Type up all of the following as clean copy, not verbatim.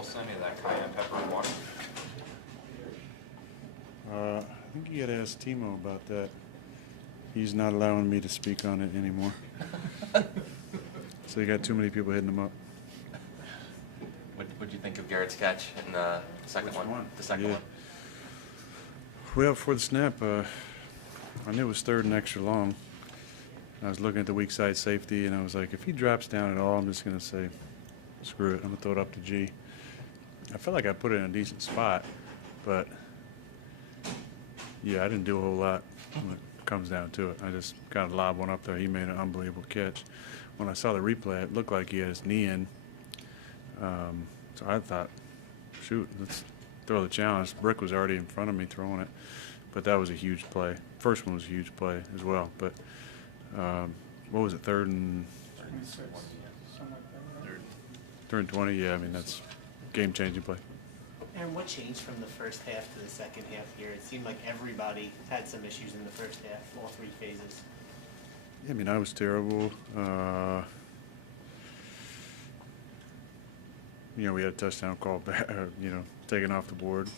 Wilson, any of that cayenne pepper and water? I think you got to ask Timo about that. He's not allowing me to speak on it anymore. So you got too many people hitting him up. What did you think of Garrett's catch in the second one? The second one. Well, before the snap, I knew it was third and extra long. I was looking at the weak side safety, and I was like, if he drops down at all, I'm just going to say, screw it. I'm going to throw it up to G. I felt like I put it in a decent spot, but, yeah, I didn't do a whole lot when it comes down to it. I just kind of lobbed one up there. He made an unbelievable catch. When I saw the replay, it looked like he had his knee in. So I thought, shoot, let's throw the challenge. Brick was already in front of me throwing it, but that was a huge play. First one was a huge play as well. But what was it, third and 20? Yeah, I mean, that's game-changing play. And what changed from the first half to the second half here? It seemed like everybody had some issues in the first half, all three phases. Yeah, I mean, I was terrible. We had a touchdown call back, taken off the board.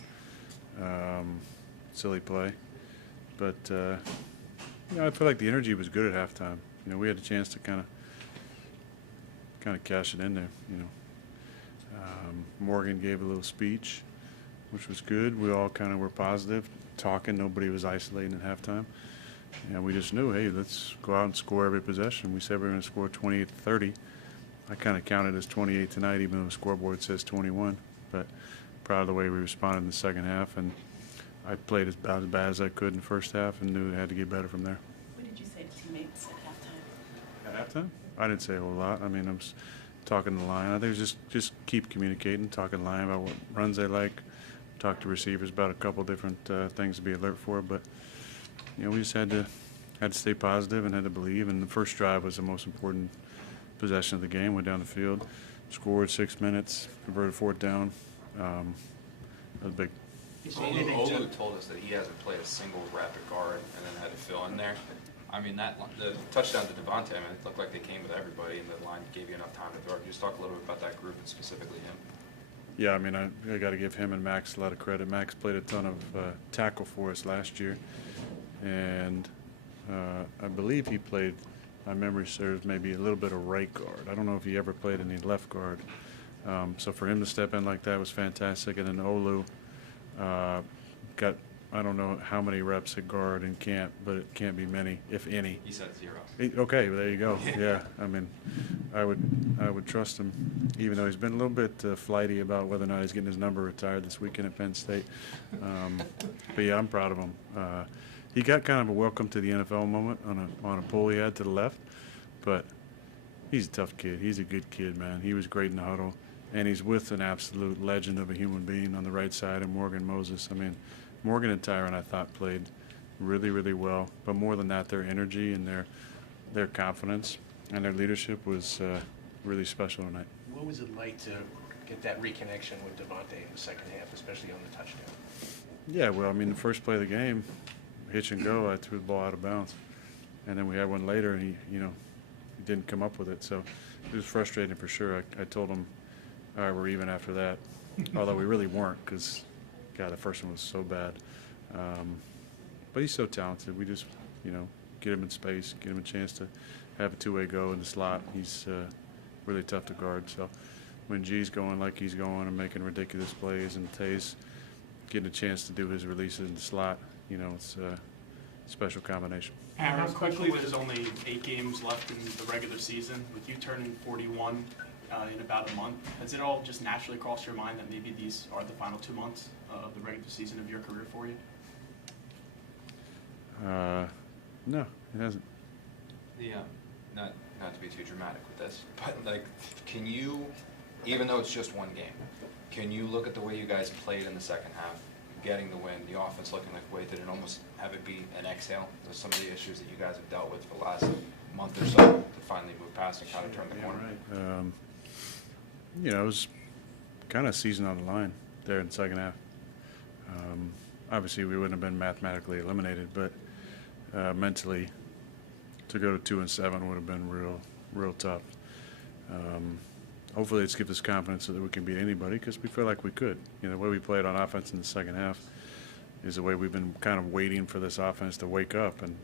Silly play. But, I feel like the energy was good at halftime. We had a chance to kind of cash it in there, Morgan gave a little speech, which was good. We all kind of were positive, talking. Nobody was isolating at halftime. And we just knew, hey, let's go out and score every possession. We said we were going to score 28-30. I kind of counted as 28 tonight, even though the scoreboard says 21. But proud of the way we responded in the second half. And I played about as bad as I could in the first half and knew it had to get better from there. What did you say to teammates at halftime? At halftime? I didn't say a whole lot. I mean, I was talking the line. I think it was just keep communicating, talking line about what runs they like, talk to receivers about a couple different things to be alert for. But we just had to stay positive and had to believe. And the first drive was the most important possession of the game. Went down the field, scored 6 minutes, converted fourth down. That was big. Olu told us that he hasn't played a single rep at guard and then had to fill in there. I mean, the touchdown to Devontae, it looked like they came with everybody, and the line gave you enough time to throw. Just talk a little bit about that group and specifically him. Yeah, I mean, I got to give him and Max a lot of credit. Max played a ton of tackle for us last year, and I believe he played, my memory serves, maybe a little bit of right guard. I don't know if he ever played any left guard. So for him to step in like that was fantastic. And then Olu got, I don't know how many reps at guard in camp, but it can't be many, if any. He said 0. Okay, well, there you go. Yeah, I mean, I would trust him, even though he's been a little bit flighty about whether or not he's getting his number retired this weekend at Penn State. But yeah, I'm proud of him. He got kind of a welcome to the NFL moment on a pull he had to the left, but he's a tough kid. He's a good kid, man. He was great in the huddle, and he's with an absolute legend of a human being on the right side of Morgan Moses. I mean, Morgan and Tyron, I thought, played really, really well. But more than that, their energy and their confidence and their leadership was really special tonight. What was it like to get that reconnection with Devontae in the second half, especially on the touchdown? Yeah, well, I mean, the first play of the game, hitch and go, I threw the ball out of bounds. And then we had one later, and he didn't come up with it. So it was frustrating for sure. I told him, all right, we're even after that. Although we really weren't, because, God, the first one was so bad. But he's so talented. We just, get him in space, get him a chance to have a two-way go in the slot. He's really tough to guard. So when G's going like he's going and making ridiculous plays, and Tay's getting a chance to do his releases in the slot, it's a special combination. How quickly there's only 8 games left in the regular season. With you turning 41 in about a month, has it all just naturally crossed your mind that maybe these are the final 2 months of the regular season of your career for you? No, it hasn't. Not to be too dramatic with this, but can you, even though it's just one game, can you look at the way you guys played in the second half, getting the win, the offense looking like weight, did it almost have it be an exhale with some of the issues that you guys have dealt with for the last month or so to finally move past and kind of turn the corner? Right. It was kind of season on the line there in the second half. Obviously, we wouldn't have been mathematically eliminated, but mentally, to go to 2-7 would have been real tough. hopefully it's gives us confidence so that we can beat anybody, because we feel like we could. You know, the way we played on offense in the second half is the way we've been kind of waiting for this offense to wake up. And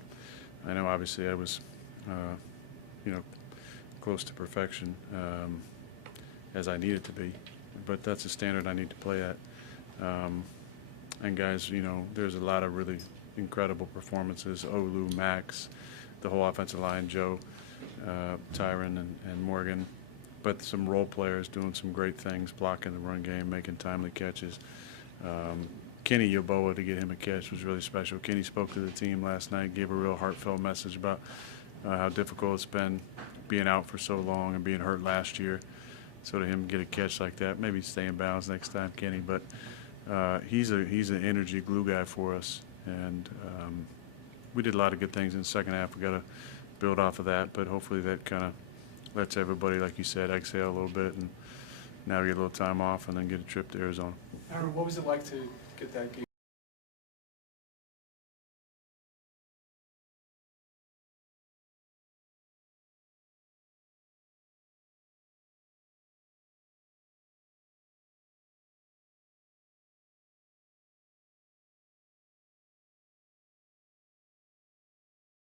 I know obviously I was, you know, close to perfection as I needed to be, but that's a standard I need to play at. And guys, you know, there's a lot of really incredible performances. Olu, Max, the whole offensive line, Joe, Tyron, and Morgan. But some role players doing some great things, blocking the run game, making timely catches. Kenny Yeboah, to get him a catch was really special. Kenny spoke to the team last night, gave a real heartfelt message about how difficult it's been being out for so long and being hurt last year. So to him get a catch like that, maybe stay in bounds next time, Kenny. But he's an energy glue guy for us, and we did a lot of good things in the second half. We got to build off of that, but hopefully that kind of lets everybody, like you said, exhale a little bit and now get a little time off and then get a trip to Arizona. Aaron, what was it like to get that game